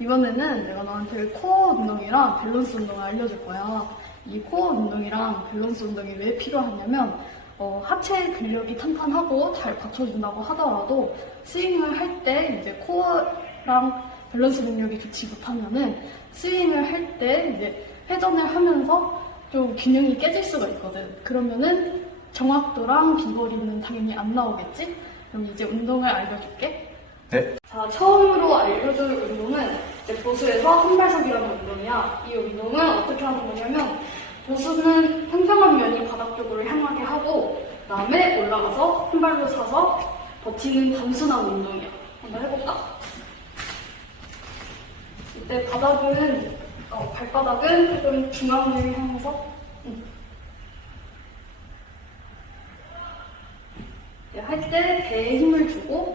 이번에는 내가 너한테 코어 운동이랑 밸런스 운동을 알려줄 거야. 이 코어 운동이랑 밸런스 운동이 왜 필요하냐면 어, 하체 근력이 탄탄하고 잘 받쳐준다고 하더라도 스윙을 할 때 이제 코어랑 밸런스 능력이 좋지 못하면은 스윙을 할 때 이제 회전을 하면서 좀 균형이 깨질 수가 있거든. 그러면은 정확도랑 비거리는 당연히 안 나오겠지? 그럼 이제 운동을 알려줄게. 네. 자, 처음으로 알려줄 운동은 이제 보수에서 한발석이라는 운동이야. 이 운동은 어떻게 하는 거냐면 보수는 평평한 면이 바닥 쪽으로 향하게 하고 그다음에 올라가서 한 발로 서서 버티는 단순한 운동이야. 한번 해볼까? 이때 바닥은 어, 발바닥은 조금 중앙을 향해서 응. 할때 배에 힘을 주고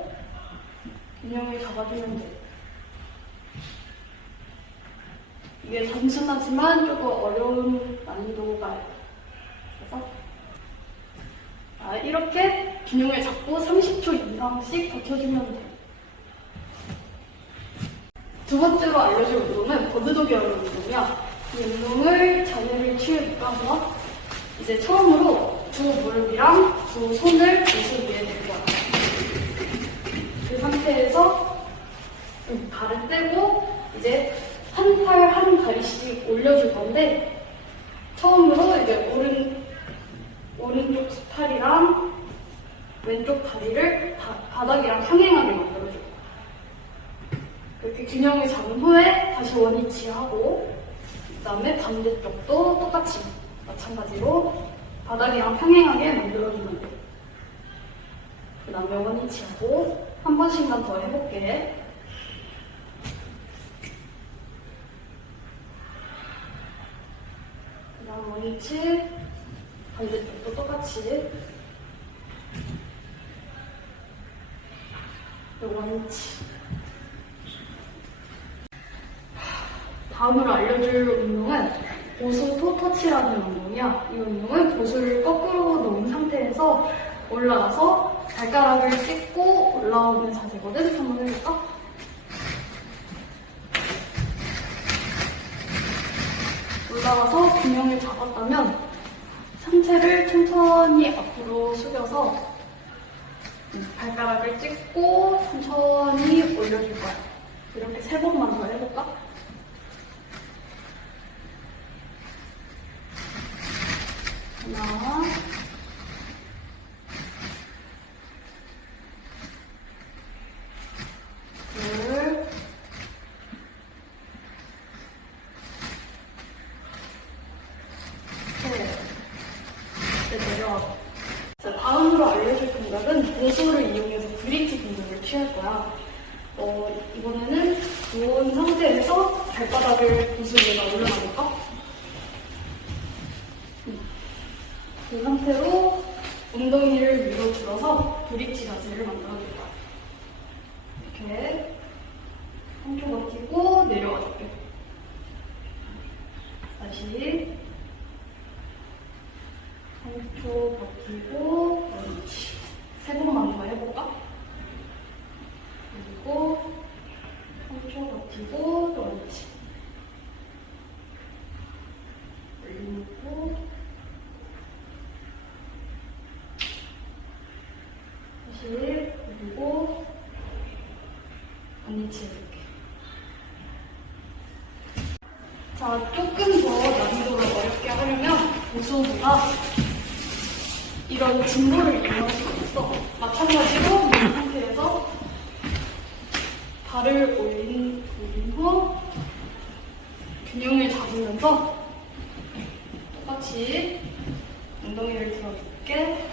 균형을 잡아주면 돼. 이게 단순하지만 조금 어려운 난이도가 그래서 아, 이렇게 균형을 잡고 30초 이상씩 버텨주면 돼. 두 번째로 알려줄 운동은 버드도기라는 운동이야. 이 운동을 자세를 취해볼까 한번? 이제 처음으로 두 무릎이랑 두 손을 보수 위에. 그 상태에서 음, 발을 떼고 이제 한 팔 한 다리씩 올려줄 건데 처음으로 이제 오른 오른쪽 팔이랑 왼쪽 다리를 바, 바닥이랑 평행하게 만들어줄 거야. 그렇게 균형을 잡은 후에 다시 원위치하고 그다음에 반대쪽도 똑같이 마찬가지로 바닥이랑 평행하게 만들어주면 돼. 그 다음에 원위치하고 한 번씩만 더 해볼게. 그 다음 원위치, 반대쪽도 똑같이. 원위치. 다음으로 알려줄 운동은 보수 토 터치라는 운동이야. 이 운동은 보수를 거꾸로 놓은 상태에서 올라가서 발가락을 찢고 올라오는 자세거든. 한번 해볼까? 올라가서 균형을 잡았다면 상체를 천천히 앞으로 숙여서 발가락을 찢고 천천히 올려줄 거야. 이렇게 세 번만 더 해볼까? 하나, 둘, 셋, 넷 내려와. 자, 다음으로 알려줄 동작은 보수를 이용해서 브릿지 동작을 취할 거야. 어, 이번에는 누운 상태에서 발바닥을 보수 위에다 올려놔볼까? 그 상태로 엉덩이를 위로 들어서 브릿지 자세를 만들어줄 거야. 이렇게 한쪽 버티고 내려와 줄게. 다시 한쪽 버티고 그렇지. 세 번만 더 해볼까? 그리고 버티고 그렇지. 올리고 다시 그리고 언니치 해볼게. 자, 조금 더 난이도를 어렵게 하려면 보수보다 이런 진보를 이용할 수가 있어. 마찬가지로 이 상태에서 발을 올린, 후 균형을 잡으면서 똑같이 엉덩이를 들어줄게.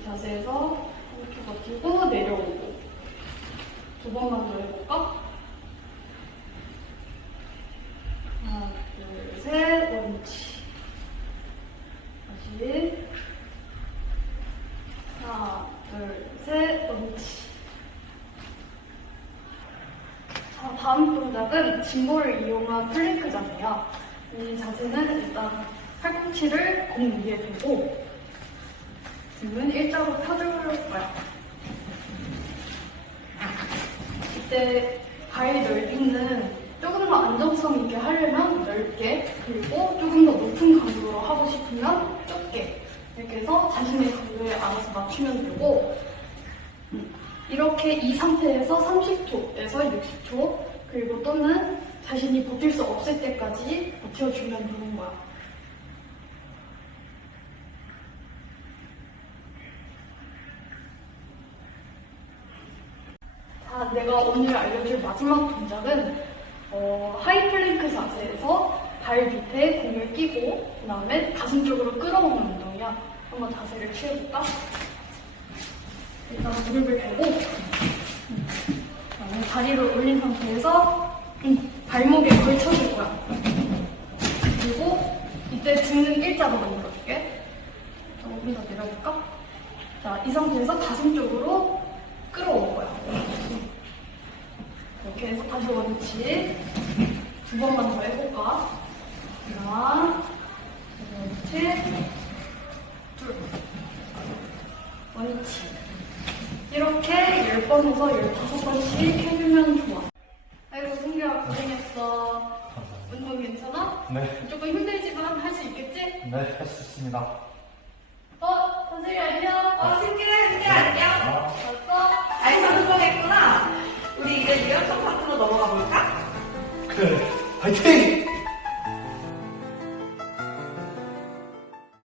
이 자세에서 이렇게 버티고 내려오고 두 번만 더 해볼까? 하나, 둘, 셋, 원치 다시 하나, 둘, 셋, 원치 자, 다음 동작은 짐볼을 이용한 플랭크 자세야 이 자세는 일단 팔꿈치를 공 위에 대고 등은 일자로 펴줄 거야. 이때 발 넓이는 조금 더 안정성 있게 하려면 넓게 그리고 조금 더 높은 강도로 하고 싶으면 좁게 이렇게 해서 자신의 강도에 알아서 맞추면 되고 음, 이렇게 이 상태에서 30초에서 60초 그리고 또는 자신이 버틸 수 없을 때까지 되는 거야. 자, 내가 오늘 알려줄 마지막 동작은 어, 하이플랭크 자세에서 발 밑에 공을 끼고 그 다음에 가슴 쪽으로 끌어오는 운동이야. 한번 자세를 취해볼까? 일단 무릎을 대고 다리를 올린 상태에서 음, 발목에 걸쳐줄 거야. 그리고 이때 등은 일자로 만들어줄게. 조금 더 내려볼까? 자, 이 상태에서 가슴 쪽으로 끌어올 거야. 이렇게 해서 다시 원위치 두 번만 더 해볼까? 하나, 원위치, 둘, 원위치. 이렇게 10번에서 15번씩 해주면 좋아. 아이고, 승규야, 고생했어. 운동 괜찮아? 네, 조금 힘들지만 할 수 있겠지? 네, 할 수 있습니다. 어, 선생님 안녕. 어, 승기야, 승기야, 안녕. 아, 왔어? 알잘 성공했구나. 우리 이제 리허설 파트로 넘어가 볼까? 그래, 화이팅!